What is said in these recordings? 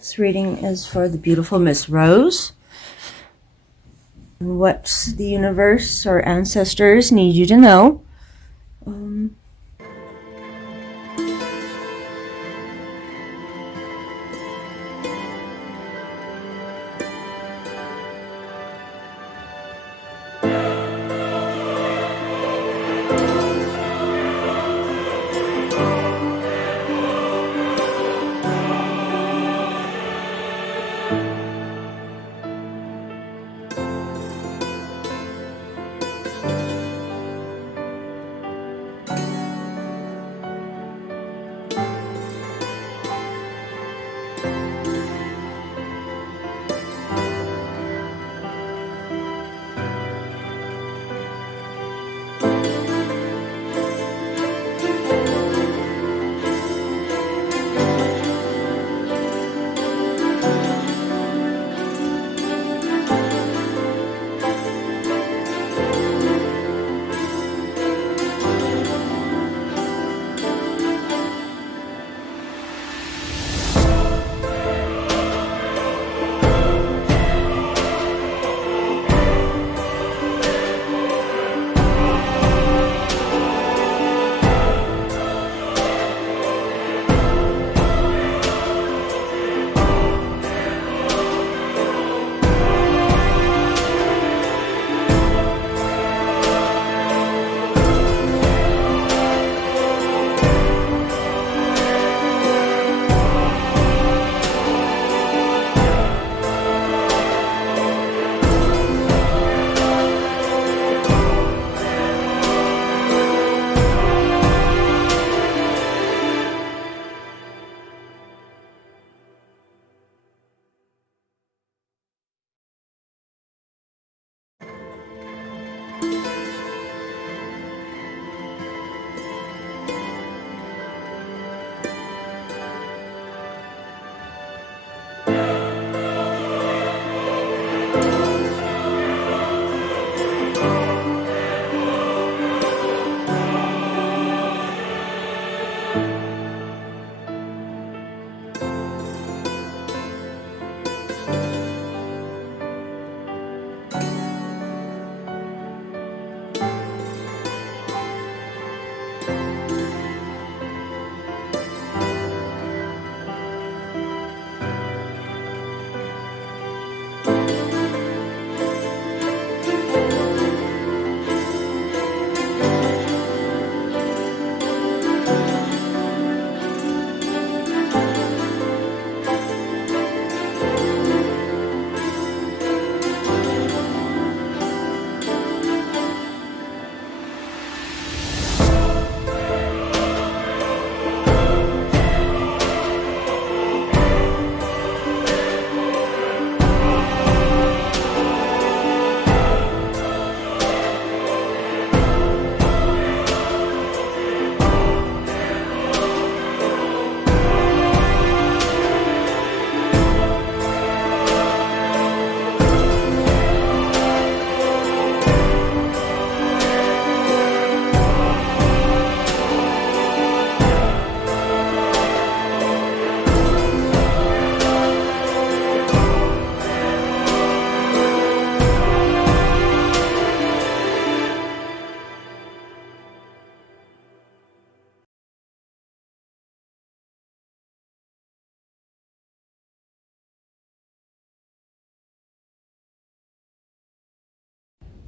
This reading is for the beautiful Miss Rose. What the universe or ancestors need you to know.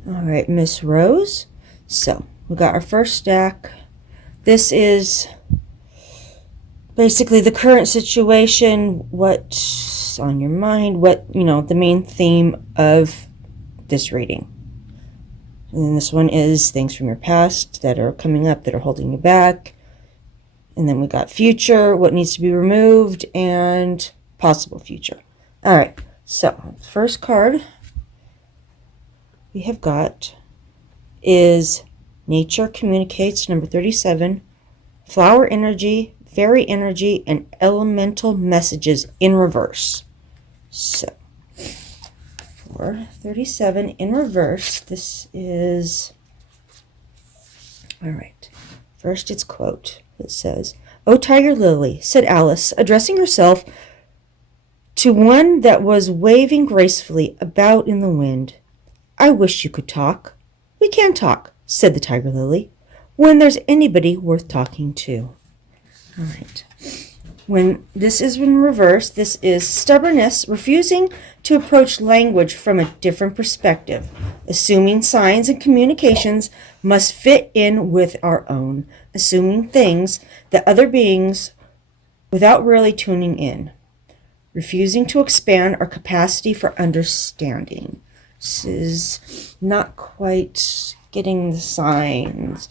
All right, Miss Rose. So we got our first stack. This is basically the current situation, what's on your mind, the main theme of this reading. And then this one is things from your past that are coming up that are holding you back. And then we got future, what needs to be removed, and possible future. All right, so first card we have got is Nature Communicates, number 37, Flower Energy, Fairy Energy, and Elemental Messages in reverse. So, for 37 in reverse, this is, all right, first it's quote. It says, "Oh, Tiger Lily," said Alice, addressing herself To one that was waving gracefully about in the wind. I wish you could talk. We can talk, said the tiger lily, when there's anybody worth talking to. All right. When this is in reverse, this is stubbornness, refusing to approach language from a different perspective, assuming signs and communications must fit in with our own, assuming things that other beings without really tuning in, refusing to expand our capacity for understanding. This is not quite getting the signs,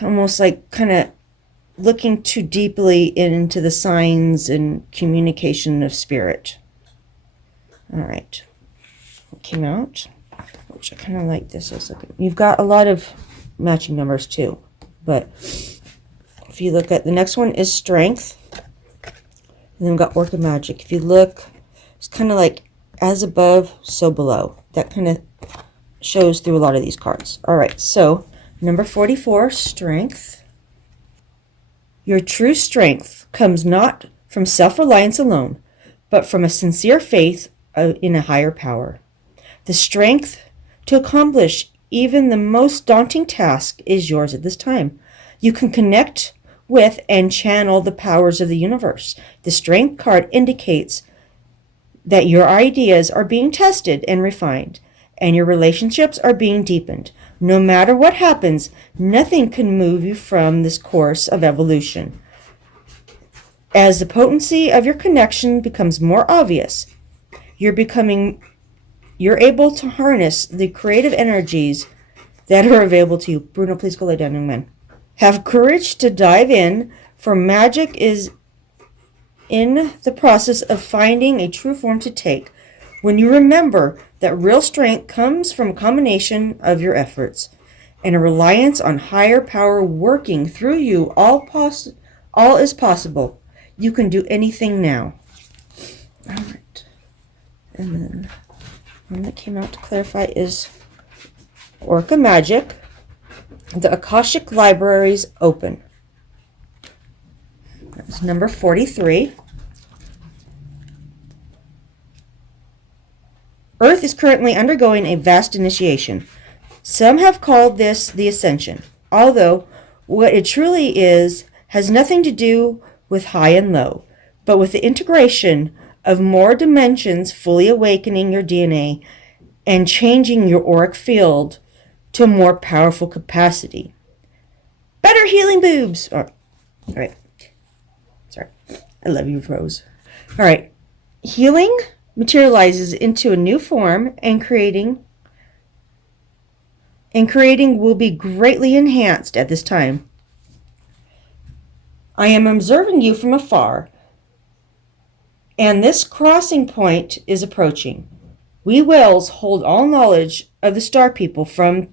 almost like kind of looking too deeply into the signs and communication of spirit. All right. It came out, which I kind of like this. You've got a lot of matching numbers too, but if you look at the next one is strength, and then we've got orca magic. If you look, it's kind of like as above, so below. That kind of shows through a lot of these cards. All right, so number 44, strength. Your true strength comes not from self-reliance alone, but from a sincere faith in a higher power. The strength to accomplish even the most daunting task is yours at this time. You can connect with and channel the powers of the universe. The strength card indicates that your ideas are being tested and refined, and your relationships are being deepened. No matter what happens, nothing can move you from this course of evolution. As the potency of your connection becomes more obvious, you're able to harness the creative energies that are available to you. Bruno, please go lay down, young man. Have courage to dive in, for magic is in the process of finding a true form to take. When you remember that real strength comes from a combination of your efforts and a reliance on higher power working through you, all is possible. You can do anything now. All right. And then one that came out to clarify is Orca Magic. The Akashic Libraries open. That's number 43. Earth is currently undergoing a vast initiation. Some have called this the ascension, although what it truly is has nothing to do with high and low, but with the integration of more dimensions, fully awakening your DNA and changing your auric field to a more powerful capacity. Better healing boobs! All right. Sorry. I love you, Rose. All right. Healing materializes into a new form, and creating will be greatly enhanced at this time. I am observing you from afar, and this crossing point is approaching. We whales hold all knowledge of the star people from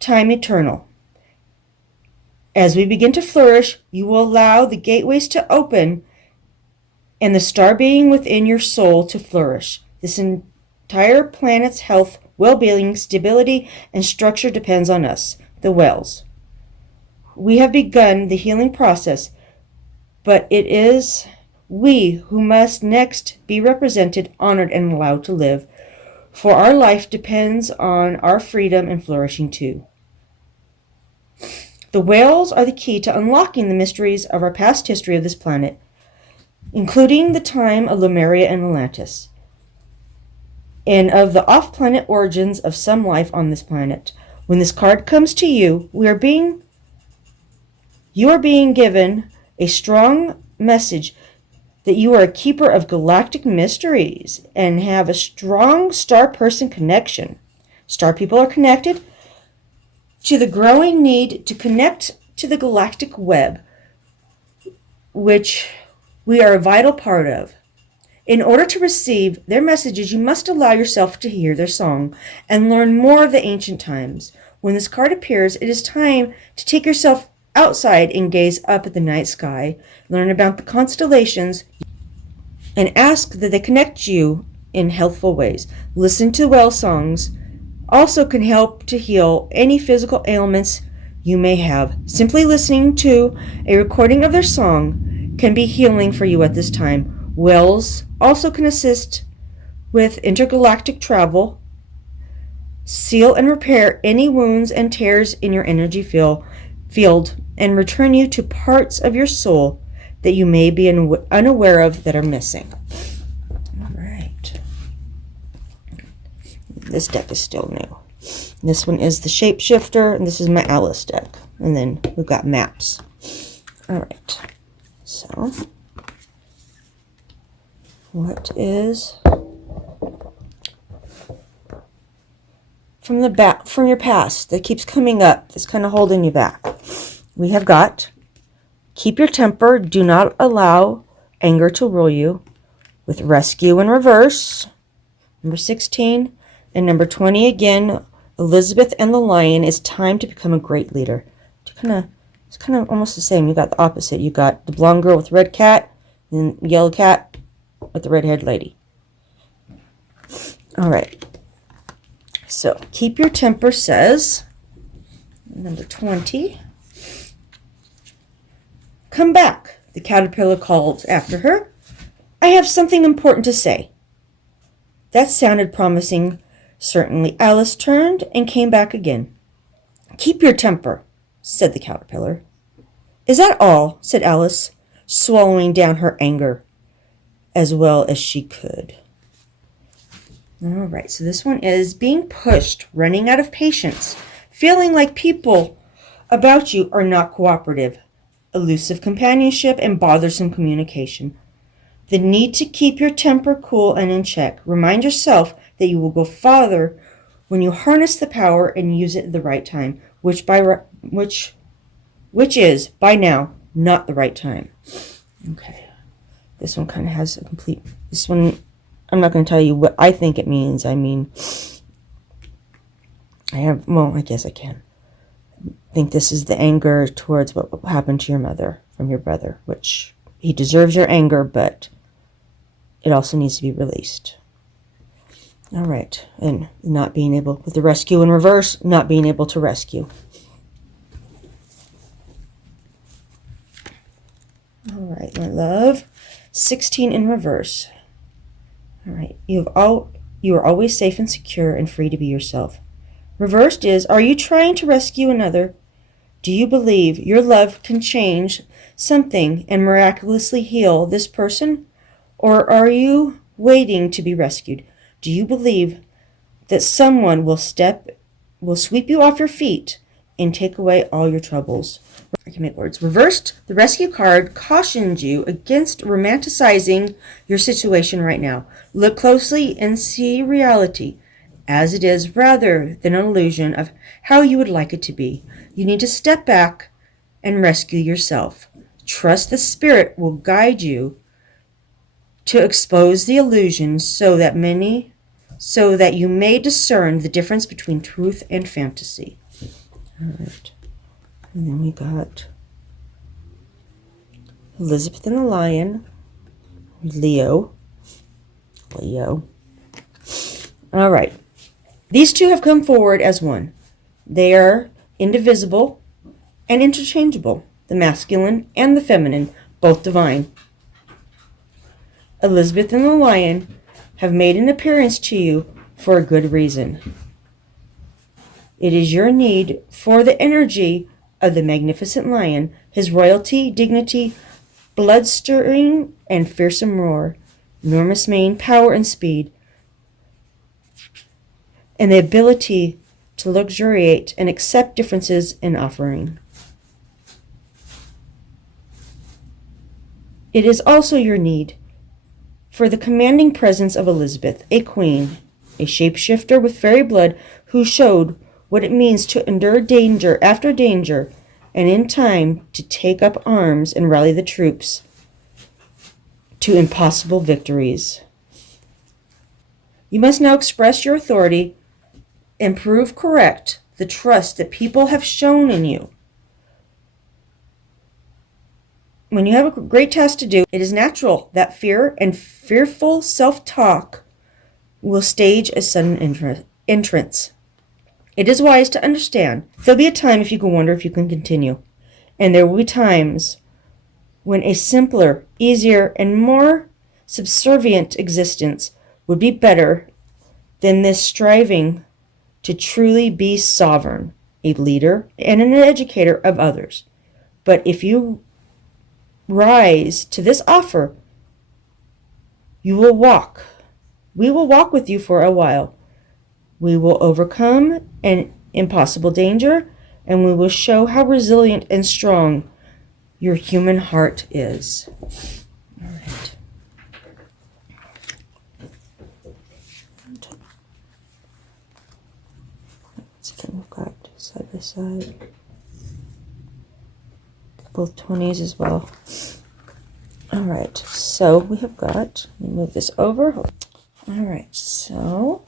time eternal. As we begin to flourish, you will allow the gateways to open and the star being within your soul to flourish. This entire planet's health, well-being, stability, and structure depends on us, the whales. We have begun the healing process, but it is we who must next be represented, honored, and allowed to live, for our life depends on our freedom and flourishing too. The whales are the key to unlocking the mysteries of our past history of this planet, including the time of Lemuria and Atlantis, and of the off-planet origins of some life on this planet. When this card comes to you, you are being given a strong message that you are a keeper of galactic mysteries and have a strong star person connection. Star people are connected to the growing need to connect to the galactic web, which we are a vital part of. In order to receive their messages, you must allow yourself to hear their song and learn more of the ancient times. When this card appears, it is time to take yourself outside and gaze up at the night sky, learn about the constellations, and ask that they connect you in healthful ways. Listen to whale songs also can help to heal any physical ailments you may have. Simply listening to a recording of their song can be healing for you at this time. Whales also can assist with intergalactic travel, seal and repair any wounds and tears in your energy field, and return you to parts of your soul that you may be unaware of that are missing. All right. This deck is still new. This one is the Shapeshifter, and this is my Alice deck. And then we've got maps. All right. So, what is from your past that keeps coming up, that's kind of holding you back? We have got keep your temper, do not allow anger to rule you, with rescue in reverse, number 16, and number 20 again, Elizabeth and the Lion. It's time to become a great leader. It's kind of almost the same. You got the opposite. You got the blonde girl with the red cat, and the yellow cat with the red-haired lady. All right. So, keep your temper says, number 20, come back, the caterpillar called after her. I have something important to say. That sounded promising. Certainly, Alice turned and came back again. Keep your temper, said the caterpillar. Is that all? Said Alice, swallowing down her anger as well as she could. All right, so this one is being pushed, running out of patience, feeling like people about you are not cooperative, elusive companionship, and bothersome communication. The need to keep your temper cool and in check. Remind yourself that you will go farther when you harness the power and use it at the right time, which is by now not the right time. Okay, this one kind of has a complete. This one, I'm not going to tell you what I think it means. I mean, I guess I can. I think this is the anger towards what happened to your mother from your brother, which he deserves your anger, but it also needs to be released. All right, and not being able, with the rescue in reverse, not being able to rescue. All right, my love, 16 in reverse. All right, you are always safe and secure and free to be yourself. Reversed is, are you trying to rescue another? Do you believe your love can change something and miraculously heal this person? Or are you waiting to be rescued? Do you believe that someone will sweep you off your feet and take away all your troubles? I can make words. Reversed, the rescue card cautions you against romanticizing your situation right now. Look closely and see reality as it is rather than an illusion of how you would like it to be. You need to step back and rescue yourself. Trust the spirit will guide you to expose the illusions so that you may discern the difference between truth and fantasy. All right. And then we got Elizabeth and the Lion, Leo. All right. These two have come forward as one. They are indivisible and interchangeable, the masculine and the feminine, both divine. Elizabeth and the Lion have made an appearance to you for a good reason. It is your need for the energy of the magnificent lion, his royalty, dignity, blood-stirring and fearsome roar, enormous mane, power and speed, and the ability to luxuriate and accept differences in offering. It is also your need for the commanding presence of Elizabeth, a queen, a shapeshifter with fairy blood who showed what it means to endure danger after danger, and in time to take up arms and rally the troops to impossible victories. You must now express your authority and prove correct the trust that people have shown in you. When you have a great task to do, it is natural that fear and fearful self-talk will stage a sudden entrance. It is wise to understand. There'll be a time if you can wonder if you can continue. And there will be times when a simpler, easier, and more subservient existence would be better than this striving to truly be sovereign, a leader, and an educator of others. But if you rise to this offer, we will walk with you for a while. We will overcome an impossible danger, and we will show how resilient and strong your human heart is. All right. We've got side by side, both 20s as well. All right, so we have got, let me move this over. All right, so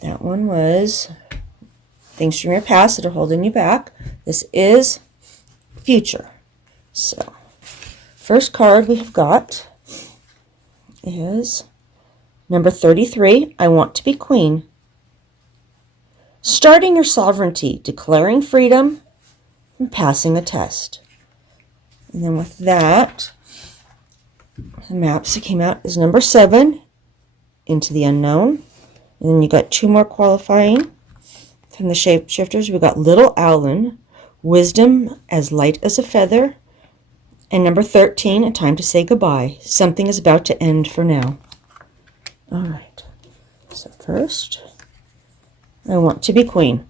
that one was things from your past that are holding you back. This is future. So first card we have got is number 33, I want to be queen. Starting your sovereignty, declaring freedom, and passing a test. And then with that, the maps that came out is number 7, into the unknown. And then you got 2 more qualifying from the shapeshifters. We got Little Alan, wisdom as light as a feather. And number 13, a time to say goodbye. Something is about to end for now. All right. So first, I want to be queen.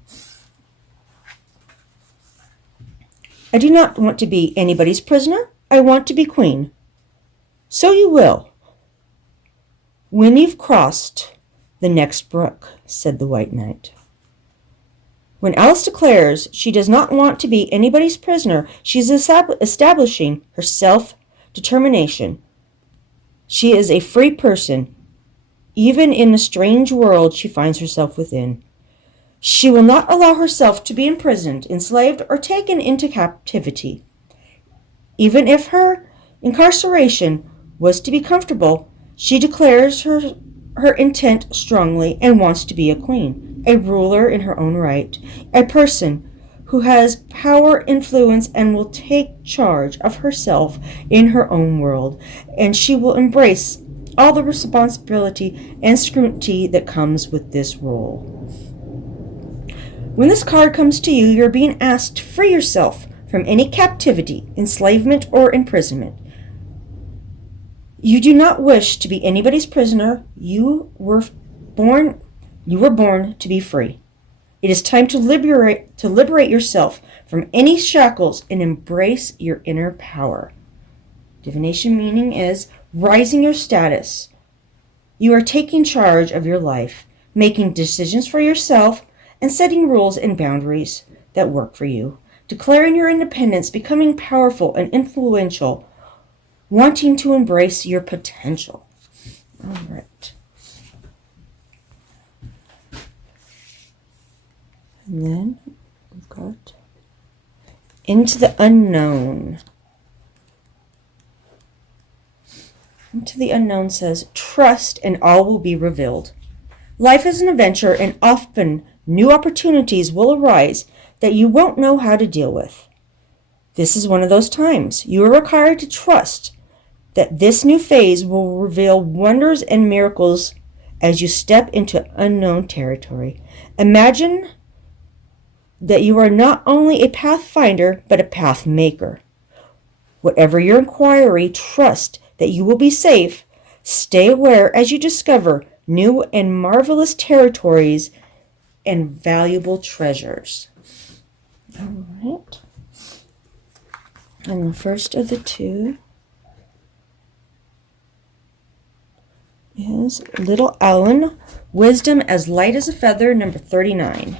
I do not want to be anybody's prisoner. I want to be queen. So you will, when you've crossed the next brook, said the White Knight. When Alice declares she does not want to be anybody's prisoner, she is establishing her self-determination. She is a free person, even in the strange world she finds herself within. She will not allow herself to be imprisoned, enslaved, or taken into captivity. Even if her incarceration was to be comfortable, she declares her intent strongly and wants to be a queen, a ruler in her own right, a person who has power, influence, and will take charge of herself in her own world, and she will embrace all the responsibility and scrutiny that comes with this role. When this card comes to you, you're being asked to free yourself from any captivity, enslavement, or imprisonment. You do not wish to be anybody's prisoner. You were born to be free. It is time to liberate yourself from any shackles and embrace your inner power. Divination meaning is rising your status. You are taking charge of your life, making decisions for yourself, and setting rules and boundaries that work for you. Declaring your independence, becoming powerful and influential, wanting to embrace your potential. All right. And then we've got into the unknown. Into the unknown says, trust and all will be revealed. Life is an adventure, and often new opportunities will arise that you won't know how to deal with. This is one of those times. You are required to trust that this new phase will reveal wonders and miracles as you step into unknown territory. Imagine that you are not only a pathfinder, but a path maker. Whatever your inquiry, trust that you will be safe. Stay aware as you discover new and marvelous territories and valuable treasures. All right. And the first of the 2 is Little Alan, wisdom as light as a feather, number 39.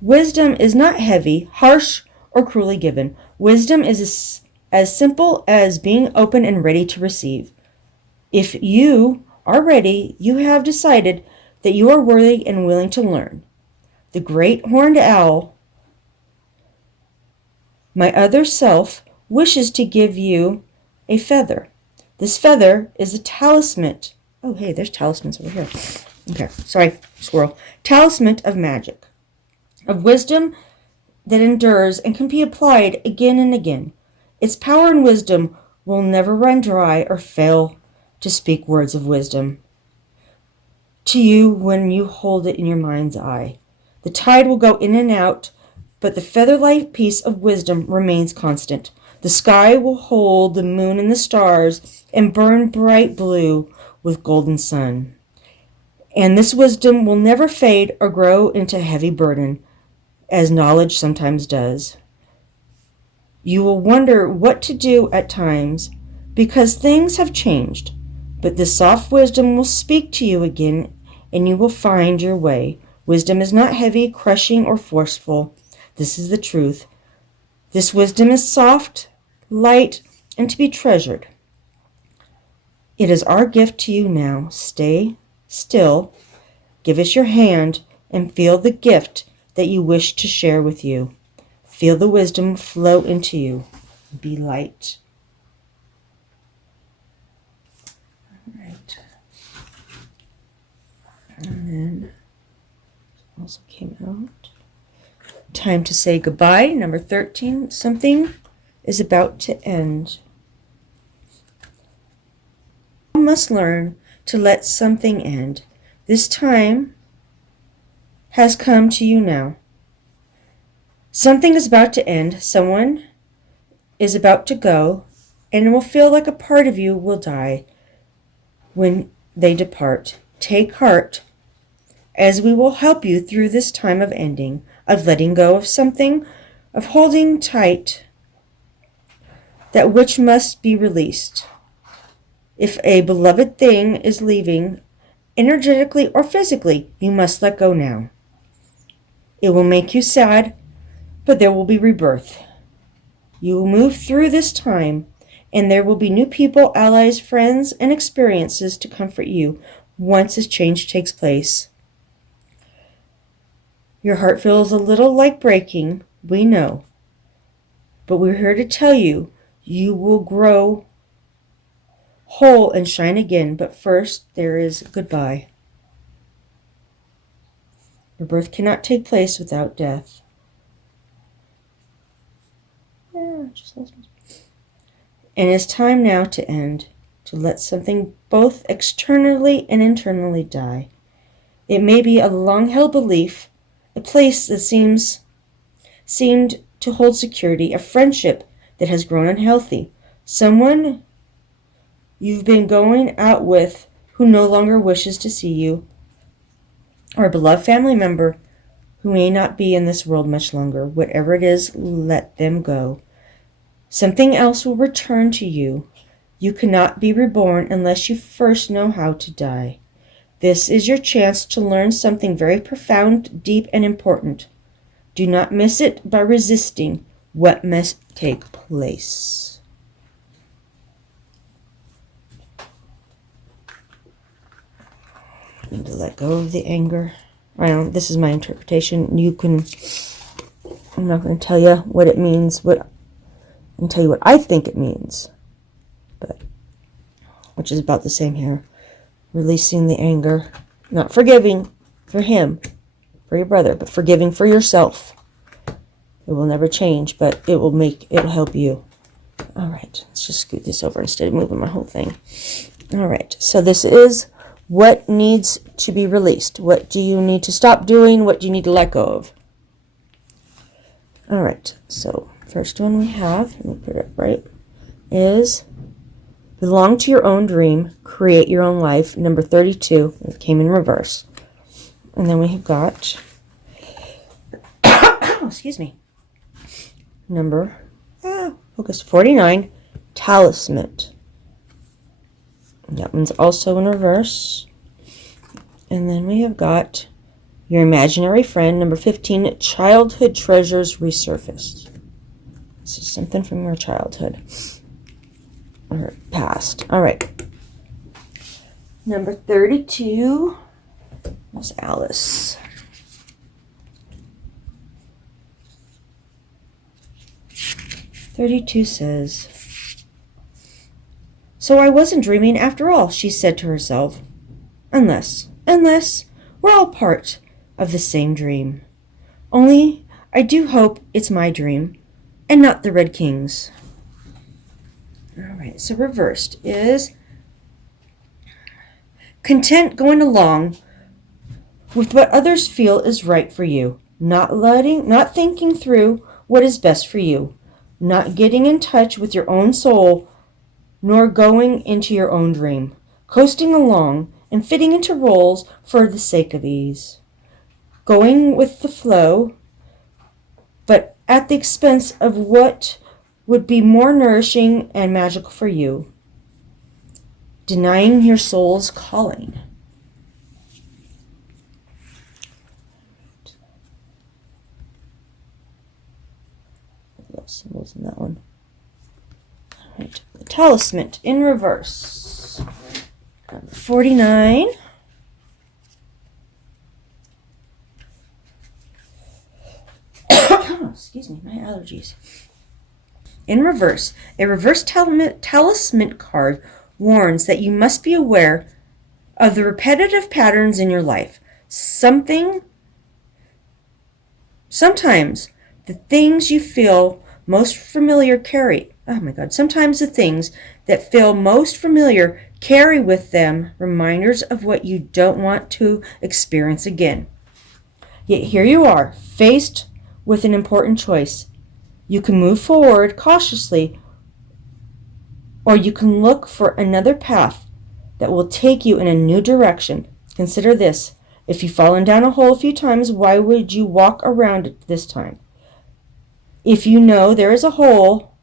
Wisdom is not heavy, harsh, or cruelly given. Wisdom is as simple as being open and ready to receive. If you are ready, you have decided that you are worthy and willing to learn. The great horned owl, my other self, wishes to give you a feather. This feather is a talisman. Oh, hey, there's talismans over here. Okay, sorry, squirrel. Talisman of magic, of wisdom that endures and can be applied again and again. Its power and wisdom will never run dry or fail to speak words of wisdom to you when you hold it in your mind's eye. The tide will go in and out, but the feather-light piece of wisdom remains constant. The sky will hold the moon and the stars and burn bright blue with golden sun. And this wisdom will never fade or grow into a heavy burden, as knowledge sometimes does. You will wonder what to do at times because things have changed, but this soft wisdom will speak to you again and you will find your way. Wisdom is not heavy, crushing, or forceful. This is the truth. This wisdom is soft, light, and to be treasured. It is our gift to you now. Stay still, give us your hand, and feel the gift that you wish to share with you. Feel the wisdom flow into you. Be light. All right. And then also came out. Time to say goodbye. Number 13. Something is about to end. You must learn to let something end. This time has come to you now. Something is about to end. Someone is about to go, and it will feel like a part of you will die when they depart. Take heart, as we will help you through this time of ending, of letting go of something, of holding tight that which must be released. If a beloved thing is leaving, energetically or physically, you must let go now. It will make you sad, but there will be rebirth. You will move through this time, and there will be new people, allies, friends, and experiences to comfort you once this change takes place. Your heart feels a little like breaking, we know. But we're here to tell you, you will grow whole and shine again. But first, there is goodbye. Rebirth cannot take place without death. And it's time now to end, to let something both externally and internally die. It may be a long-held belief, a place that seemed to hold security, a friendship that has grown unhealthy, someone you've been going out with who no longer wishes to see you, or a beloved family member who may not be in this world much longer. Whatever it is, let them go. Something else will return to you. You cannot be reborn unless you first know how to die. This is your chance to learn something very profound, deep, and important. Do not miss it by resisting what must take place. I need to let go of the anger. This is my interpretation. I'm not going to tell you what it means, and tell you what I think it means, which is about the same here. Releasing the anger, not forgiving for him, for your brother, but forgiving for yourself. It will never change, but it'll help you. All right, let's just scoot this over instead of moving my whole thing. All right, so this is what needs to be released. What do you need to stop doing? What do you need to let go of? All right, so first one we have, let me put it up right, is belong to your own dream, create your own life. Number 32, it came in reverse. And then we have got, excuse me, number, focus 49, talisman. That one's also in reverse. And then we have got your imaginary friend, number 15, childhood treasures resurfaced. This is something from your childhood or past. All right. Number 32 was Alice. 32 says, "So I wasn't dreaming after all," she said to herself. Unless we're all part of the same dream. Only I do hope it's my dream and not the Red King's. All right, so reversed is content going along with what others feel is right for you, not thinking through what is best for you, not getting in touch with your own soul, nor going into your own dream, coasting along and fitting into roles for the sake of ease, going with the flow, but at the expense of what would be more nourishing and magical for you, denying your soul's calling. Symbols in that one. All right, the talisman in reverse. 49. Excuse me, my allergies. In reverse, a reverse talisman card warns that you must be aware of the repetitive patterns in your life. Sometimes the things you feel most familiar sometimes the things that feel most familiar carry with them reminders of what you don't want to experience again. Yet here you are, faced with an important choice. You can move forward cautiously, or you can look for another path that will take you in a new direction. Consider this. If you've fallen down a hole a few times, why would you walk around it this time? If you know there is a hole,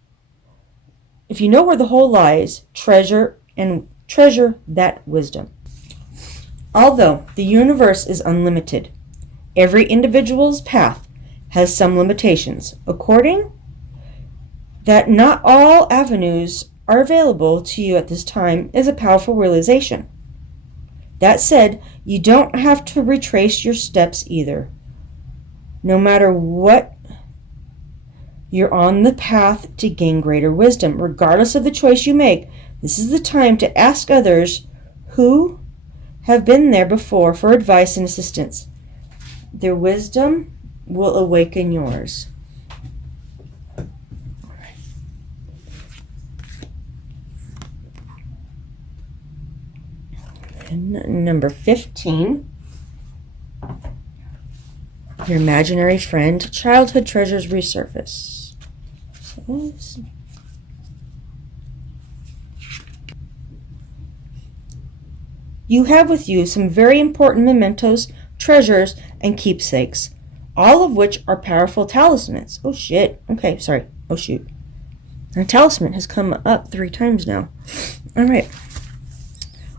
if you know where the hole lies, treasure that wisdom. Although the universe is unlimited, every individual's path has some limitations. According that not all avenues are available to you at this time is a powerful realization. That said, you don't have to retrace your steps either. No matter what, you're on the path to gain greater wisdom. Regardless of the choice you make, this is the time to ask others who have been there before for advice and assistance. Their wisdom will awaken yours. And number 15. Your imaginary friend, childhood treasures resurface. You have with you some very important mementos, treasures, and keepsakes, all of which are powerful talismans. Oh shit. Okay, sorry. Oh shoot. Our talisman has come up 3 times now. All right.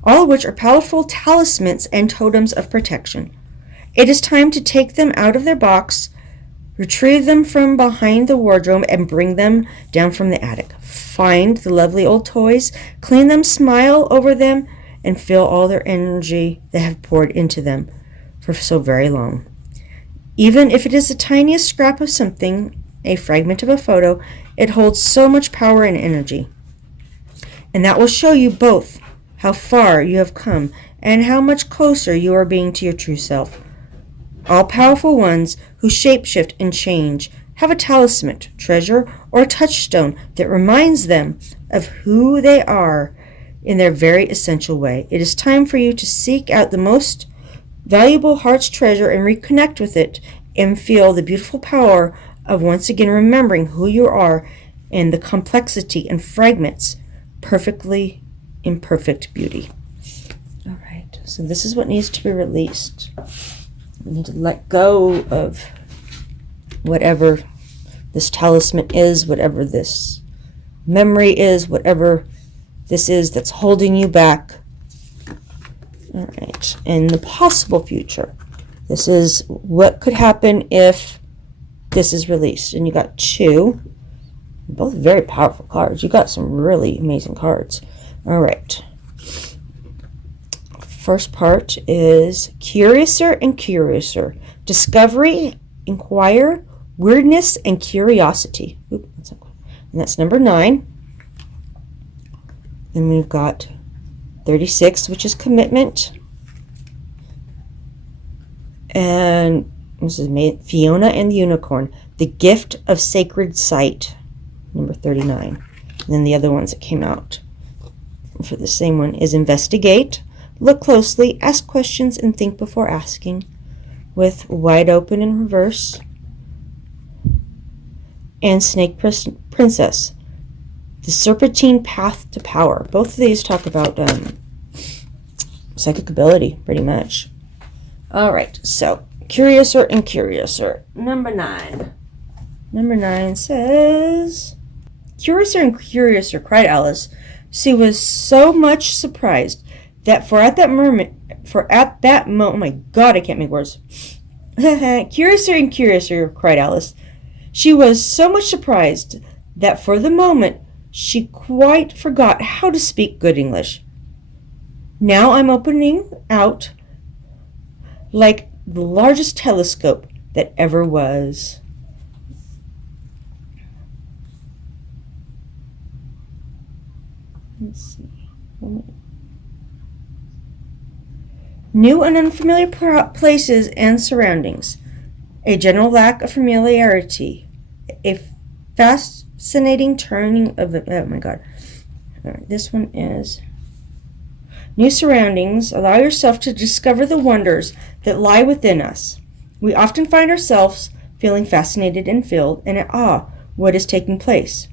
All of which are powerful talismans and totems of protection. It is time to take them out of their box, retrieve them from behind the wardrobe, and bring them down from the attic. Find the lovely old toys, clean them, smile over them, and feel all their energy they have poured into them for so very long. Even if it is the tiniest scrap of something, a fragment of a photo, it holds so much power and energy. And that will show you both how far you have come and how much closer you are being to your true self. All-powerful ones who shapeshift and change have a talisman, treasure, or a touchstone that reminds them of who they are in their very essential way. It is time for you to seek out the most valuable heart's treasure and reconnect with it and feel the beautiful power of once again remembering who you are and the complexity and fragments perfectly imperfect beauty. All right, so this is what needs to be released. We need to let go of whatever this talisman is, whatever this memory is, whatever this is that's holding you back. All right, in the possible future, this is what could happen if this is released. And you got 2, both very powerful cards. You got some really amazing cards. All right. First part is Curiouser and Curiouser. Discovery, Inquire, Weirdness, and Curiosity. Oop, and that's number 9. Then we've got 36, which is Commitment. And This is Fiona and the Unicorn, The Gift of Sacred Sight, number 39. And then the other ones that came out for the same one is Investigate, Look Closely, Ask Questions, and Think Before Asking, with Wide Open in reverse, and Snake Princess, The Serpentine Path to Power. Both of these talk about psychic ability, pretty much. All right, so Curiouser and Curiouser. Number 9. Number 9 says, Curiouser and Curiouser, cried Alice. She was so much surprised that for at that moment, oh my God, I can't make words. Curiouser and Curiouser, cried Alice. She was so much surprised that for the moment she quite forgot how to speak good English. Now I'm opening out like the largest telescope that ever was. Let's see. New and unfamiliar places and surroundings. A general lack of familiarity. A fascinating turning of the... Oh my God. All right, this one is... New surroundings. Allow yourself to discover the wonders that lie within us. We often find ourselves feeling fascinated and filled in awe what is taking place.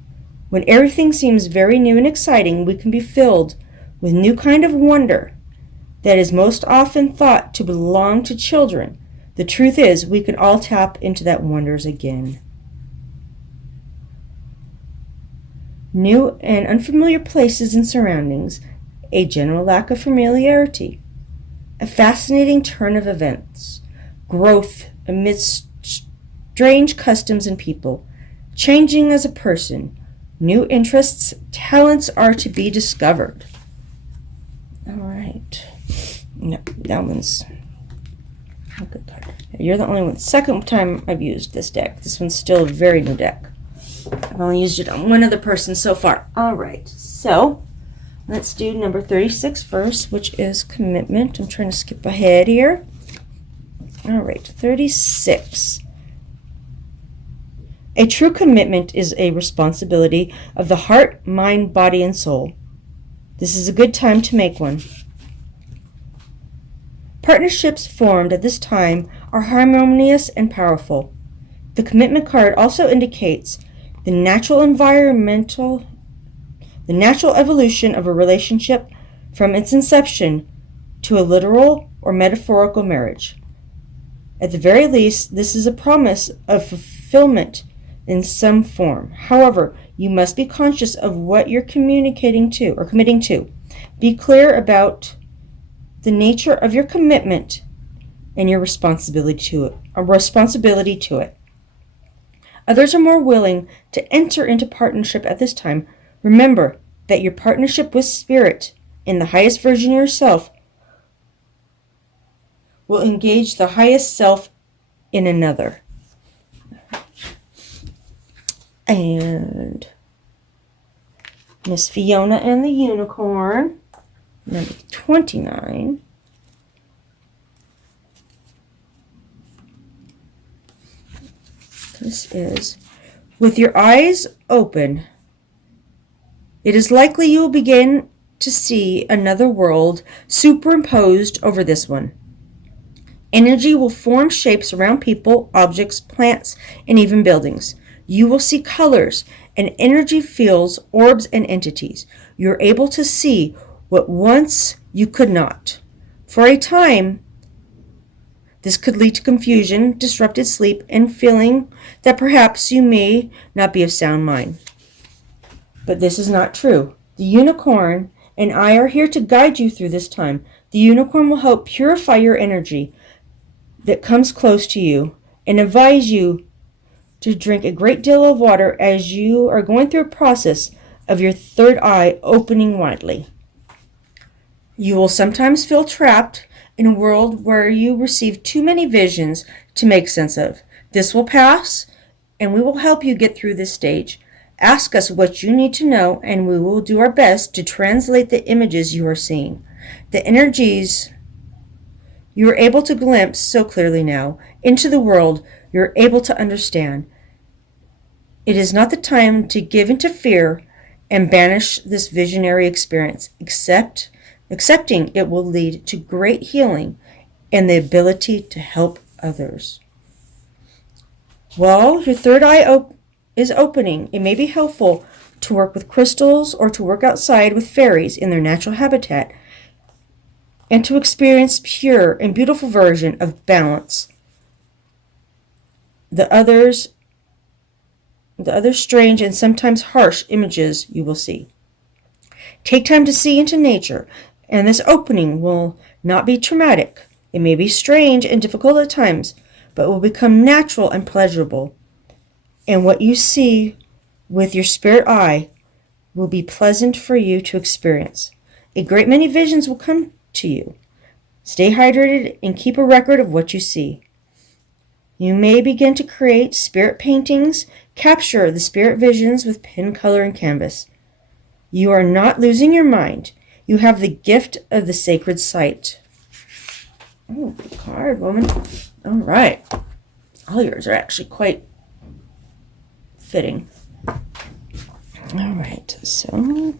When everything seems very new and exciting, we can be filled with new kind of wonder that is most often thought to belong to children. The truth is, we can all tap into that wonders again. New and unfamiliar places and surroundings. A general lack of familiarity, a fascinating turn of events, growth amidst strange customs and people, changing as a person, new interests, talents are to be discovered. All right. No, that one's a good card. You're the only one. Second time I've used this deck. This one's still a very new deck. I've only used it on one other person so far. All right. So... let's do number 36 first, which is commitment. I'm trying to skip ahead here. All right, 36. A true commitment is a responsibility of the heart, mind, body, and soul. This is a good time to make one. Partnerships formed at this time are harmonious and powerful. The commitment card also indicates the natural evolution of a relationship from its inception to a literal or metaphorical marriage. At the very least, this is a promise of fulfillment in some form. However, you must be conscious of what you're communicating to or committing to. Be clear about the nature of your commitment and your responsibility to it. Others are more willing to enter into partnership at this time. Remember that your partnership with Spirit in the highest version of yourself will engage the highest self in another. And Miss Fiona and the Unicorn, number 29. This is, with your eyes open, it is likely you will begin to see another world superimposed over this one. Energy will form shapes around people, objects, plants, and even buildings. You will see colors and energy fields, orbs, and entities. You're able to see what once you could not. For a time, this could lead to confusion, disrupted sleep, and feeling that perhaps you may not be of sound mind. But this is not true. The unicorn and I are here to guide you through this time. The unicorn will help purify your energy that comes close to you and advise you to drink a great deal of water as you are going through a process of your third eye opening widely. You will sometimes feel trapped in a world where you receive too many visions to make sense of. This will pass, and we will help you get through this stage. Ask us what you need to know, and we will do our best to translate the images you are seeing. The energies You are able to glimpse so clearly now into the world. You're able to understand. It is not the time to give into fear and banish this visionary experience. Accepting it will lead to great healing and the ability to help others. Well, your third eye is opening. It may be helpful to work with crystals or to work outside with fairies in their natural habitat and to experience pure and beautiful version of balance. The other strange and sometimes harsh images you will see. Take time to see into nature, and this opening will not be traumatic. It may be strange and difficult at times, but will become natural and pleasurable. And what you see with your spirit eye will be pleasant for you to experience. A great many visions will come to you. Stay hydrated and keep a record of what you see. You may begin to create spirit paintings, capture the spirit visions with pen, color, and canvas. You are not losing your mind. You have the gift of the sacred sight. Oh, good card, woman. All right. All yours are actually quite fitting. All right, so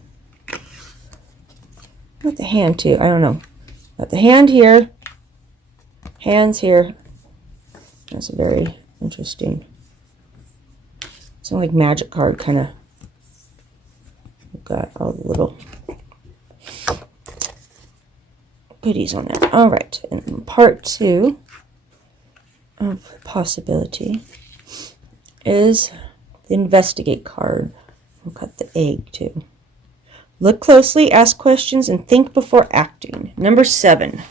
got the hand too. I don't know. Got the hand here. Hands here. That's very interesting. It's like magic card kind of. Got all the little goodies on there. All right, and part 2 of possibility is the investigate card. We'll cut the egg too. Look closely, ask questions, and think before acting. Number 7.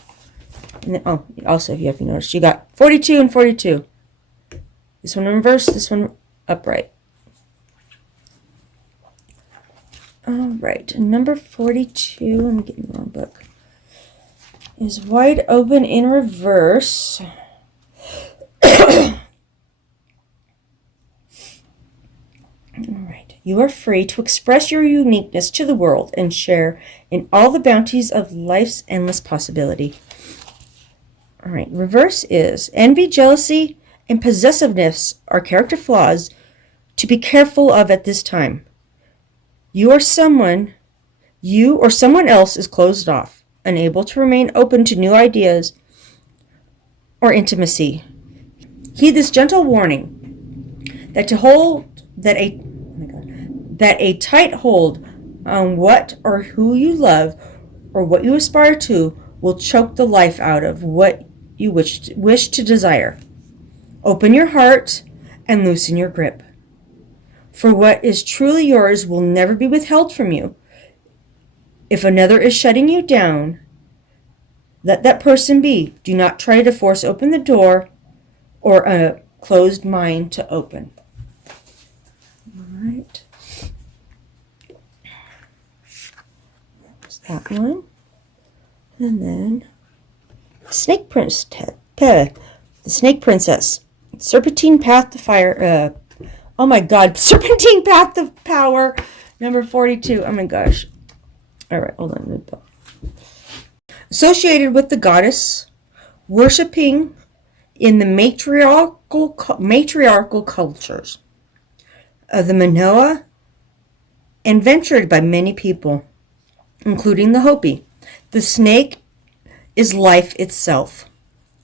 And then, also, if you noticed, you got 42 and 42. This one in reverse, this one upright. All right, number 42, I'm getting the wrong book, is wide open in reverse. All right, you are free to express your uniqueness to the world and share in all the bounties of life's endless possibility. All right, reverse is envy, jealousy, and possessiveness are character flaws to be careful of at this time. You or someone else is closed off, unable to remain open to new ideas or intimacy. Heed this gentle warning that a tight hold on what or who you love or what you aspire to will choke the life out of what you wish to desire. Open your heart and loosen your grip. For what is truly yours will never be withheld from you. If another is shutting you down, let that person be. Do not try to force open the door or a closed mind to open. All right. That's that one. And then Snake the Snake Princess. Serpentine Path to Fire. Oh my God. Serpentine Path to Power. Number 42. Oh my gosh. All right. Hold on. Associated with the goddess, worshipping in the matriarchal cultures of the Manoa and ventured by many people, including the Hopi. The snake is life itself.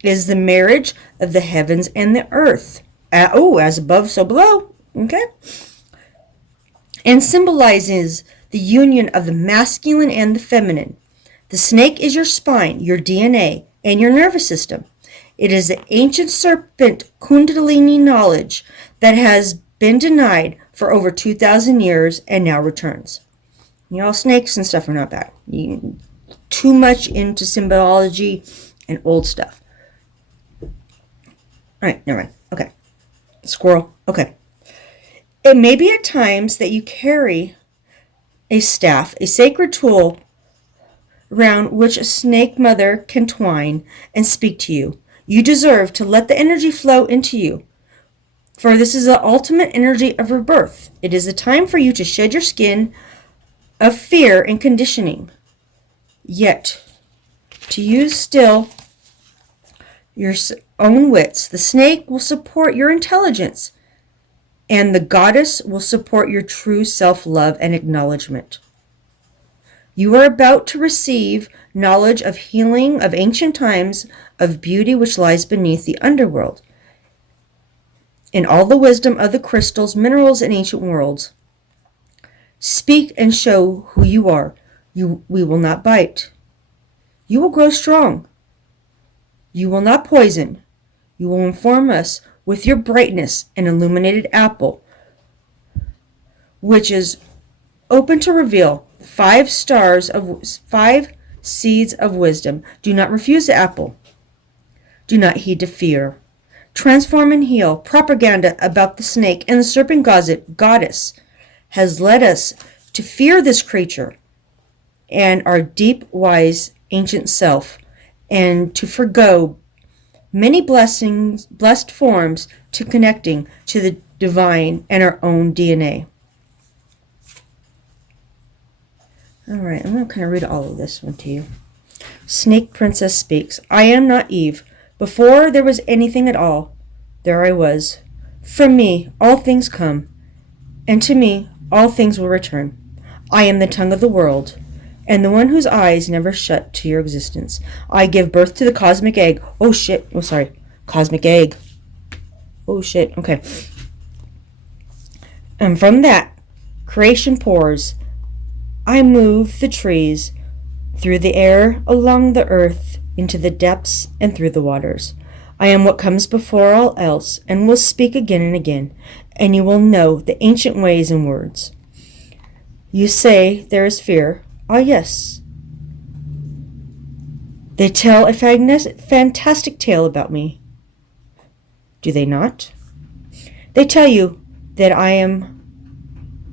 It is the marriage of the heavens and the earth. As above, so below. Okay? And symbolizes the union of the masculine and the feminine. The snake is your spine, your DNA, and your nervous system. It is the ancient serpent Kundalini knowledge that has been denied for over 2,000 years and now returns. You know, snakes and stuff are not bad. Too much into symbology and old stuff. All right, never mind. Okay. Squirrel. Okay. It may be at times that you carry a staff, a sacred tool, around which a snake mother can twine and speak to you. You deserve to let the energy flow into you, for this is the ultimate energy of rebirth. It is a time for you to shed your skin of fear and conditioning, yet to use still your own wits. The snake will support your intelligence, and the goddess will support your true self-love and acknowledgement. You are about to receive knowledge of healing of ancient times, of beauty which lies beneath the underworld, in all the wisdom of the crystals, minerals, and ancient worlds. Speak and show who you are. We will not bite. You will grow strong. You will not poison. You will inform us with your brightness and illuminated apple, which is open to reveal 5 seeds of wisdom. Do not refuse the apple. Do not heed to fear. Transform and heal. Propaganda about the snake and the serpent goddess has led us to fear this creature and our deep, wise, ancient self, and to forgo many blessed forms to connecting to the divine and our own DNA. All right, I'm going to kind of read all of this one to you. Snake Princess speaks. I am not Eve. Before there was anything at all, there I was. From me all things come, and to me all things will return. I am the tongue of the world, and the one whose eyes never shut to your existence. I give birth to the cosmic egg. Oh shit. Oh, sorry. Cosmic egg. Oh shit. Okay. And from that, creation pours. I move the trees through the air, along the earth, into the depths, and through the waters. I am what comes before all else, and will speak again and again, and you will know the ancient ways and words. You say there is fear. Ah, yes. They tell a fantastic tale about me. Do they not? They tell you that I am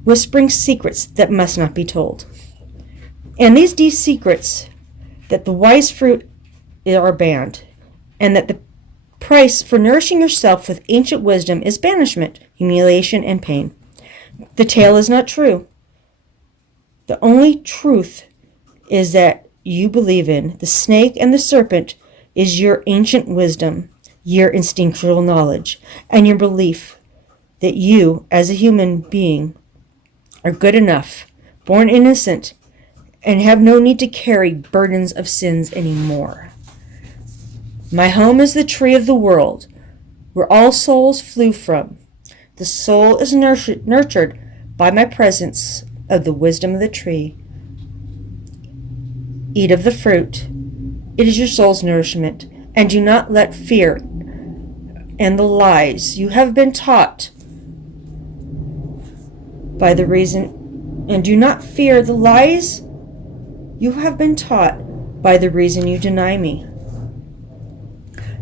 whispering secrets that must not be told. And these deep secrets, that the wise fruit are banned, and that the price for nourishing yourself with ancient wisdom is banishment, humiliation, and pain. The tale is not true. The only truth is that you believe in. The snake and the serpent is your ancient wisdom, your instinctual knowledge, and your belief that you, as a human being, are good enough, born innocent, and have no need to carry burdens of sins anymore. My home is the tree of the world, where all souls flew from. The soul is nurtured by my presence of the wisdom of the tree. Eat of the fruit. It is your soul's nourishment, and do not let fear and the lies you have been taught by the reason, and do not fear the lies you have been taught by the reason you deny me.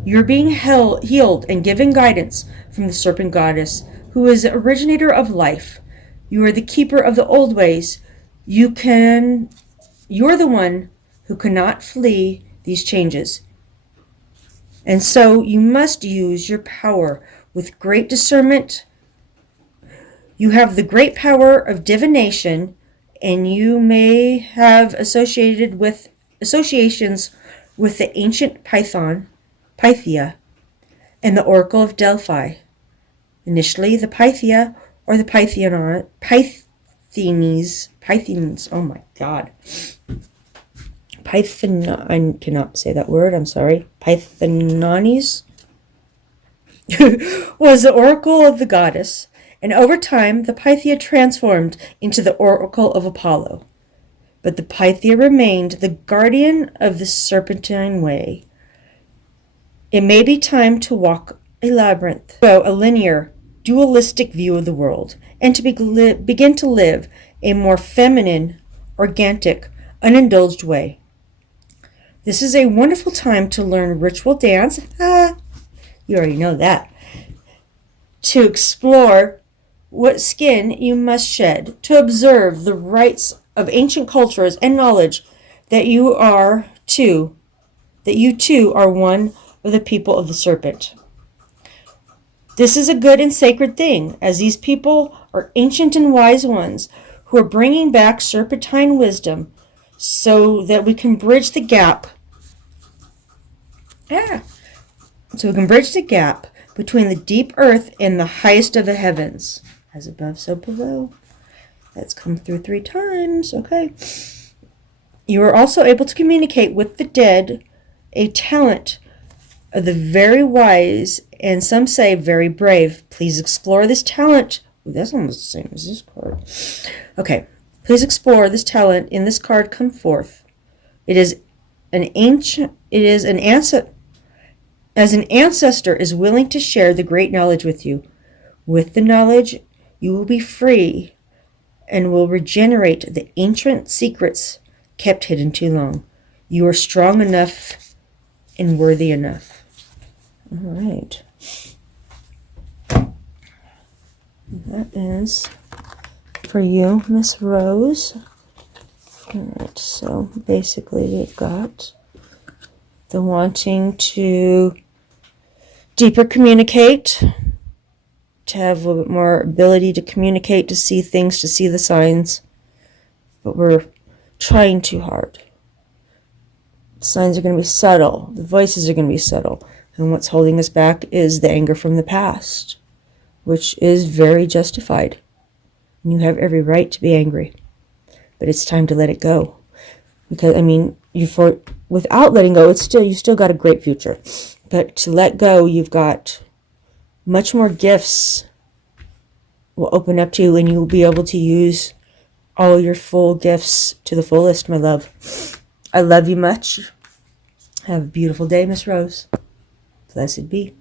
You're being healed and given guidance from the serpent goddess, who is the originator of life. You are the keeper of the old ways. You're the one who cannot flee these changes. And so you must use your power with great discernment. You have the great power of divination, and you may have associations with the ancient Pythia, and the Oracle of Delphi. Initially, the Pythia or the Pythines, oh my god. I cannot say that word, I'm sorry. Pythonones was the oracle of the goddess, and over time the Pythia transformed into the oracle of Apollo. But the Pythia remained the guardian of the serpentine way. It may be time to walk a labyrinth, so a linear, dualistic view of the world, and to begin to live a more feminine, organic, unindulged way. This is a wonderful time to learn ritual dance. You already know that. To explore what skin you must shed, to observe the rites of ancient cultures and knowledge that you too are one of the people of the serpent. This is a good and sacred thing, as these people are ancient and wise ones who are bringing back serpentine wisdom so that we can bridge the gap So we can bridge the gap between the deep earth and the highest of the heavens. As above, so below. That's come through 3 times. Okay. You are also able to communicate with the dead, a talent of the very wise, and some say very brave. Please explore this talent. Ooh, that's almost the same as this card. Okay. Please explore this talent in this card. Come forth. It is an ancient. It is an ancestor. As an ancestor is willing to share the great knowledge with you. With the knowledge, you will be free and will regenerate the ancient secrets kept hidden too long. You are strong enough and worthy enough. All right. That is for you, Miss Rose. All right, so basically we've got the wanting to deeper communicate, to have a little bit more ability to communicate, to see things, to see the signs. But we're trying too hard. The signs are going to be subtle. The voices are going to be subtle. And what's holding us back is the anger from the past, which is very justified. And you have every right to be angry. But it's time to let it go. Because, I mean, without letting go, you still got a great future. But to let go, you've got much more gifts will open up to you, and you'll be able to use all your full gifts to the fullest, my love. I love you much. Have a beautiful day, Miss Rose. Blessed be.